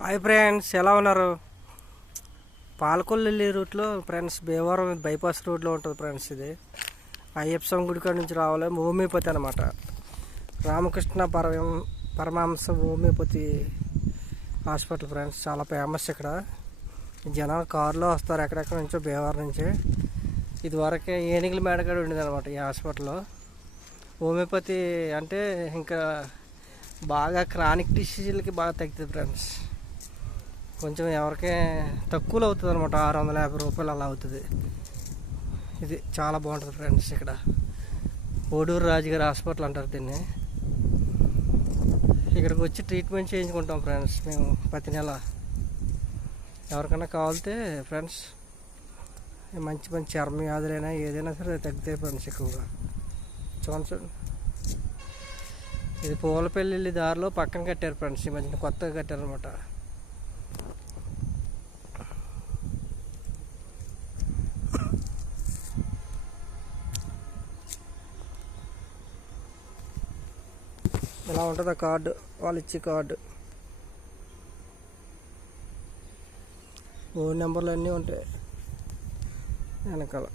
Hi friends, ఎలా ఉన్నారు? పాలకొల్లు రూట్లో ఫ్రెండ్స్, భీమవరం బైపాస్ రోడ్లో ఉంటుంది ఫ్రెండ్స్. ఇది అయ్యప్ప స్వామి గుడి కాడ నుంచి రావాలి. హోమియోపతి అనమాట. Ramakrishna Paramahansa homeopathy hospital friends. చాలా ఫేమస్ ఇక్కడ. జనాలు కారులో వస్తారు ఎక్కడెక్కడ నుంచో, భీమవరం నుంచి. ఇదివరకే ఏనుగుల మేడకాడ ఉండేది అనమాట ఈ హాస్పిటల్లో. హోమియోపతి అంటే ఇంకా బాగా క్రానిక్ డిసీజులకి బాగా తగ్గుతుంది ఫ్రెండ్స్. కొంచెం ఎవరికే తక్కువలో అవుతుంది అనమాట. 650 రూపాయలు అలా అవుతుంది. ఇది చాలా బాగుంటుంది ఫ్రెండ్స్. ఇక్కడ ఓడూరు రాజుగారి హాస్పిటల్ అంటారు దీన్ని. ఇక్కడికి వచ్చి ట్రీట్మెంట్ చేయించుకుంటాం ఫ్రెండ్స్ మేము ప్రతి నెల. ఎవరికైనా కావాలితే ఫ్రెండ్స్, మంచి మంచి చర్మ వ్యాధులైనా ఏదైనా సరే తగ్గుతాయి ఫ్రెండ్స్ ఎక్కువగా. చూడండి, ఇది పూలపల్లి దారిలో పక్కన కట్టారు ఫ్రెండ్స్. ఈ మధ్యన కొత్తగా కట్టారు అనమాట. ఇలా ఉంటుంది ఆ కార్డు, వాళ్ళు ఇచ్చే కార్డు. ఫోన్ నెంబర్లు అన్నీ ఉంటాయి వెనకాల.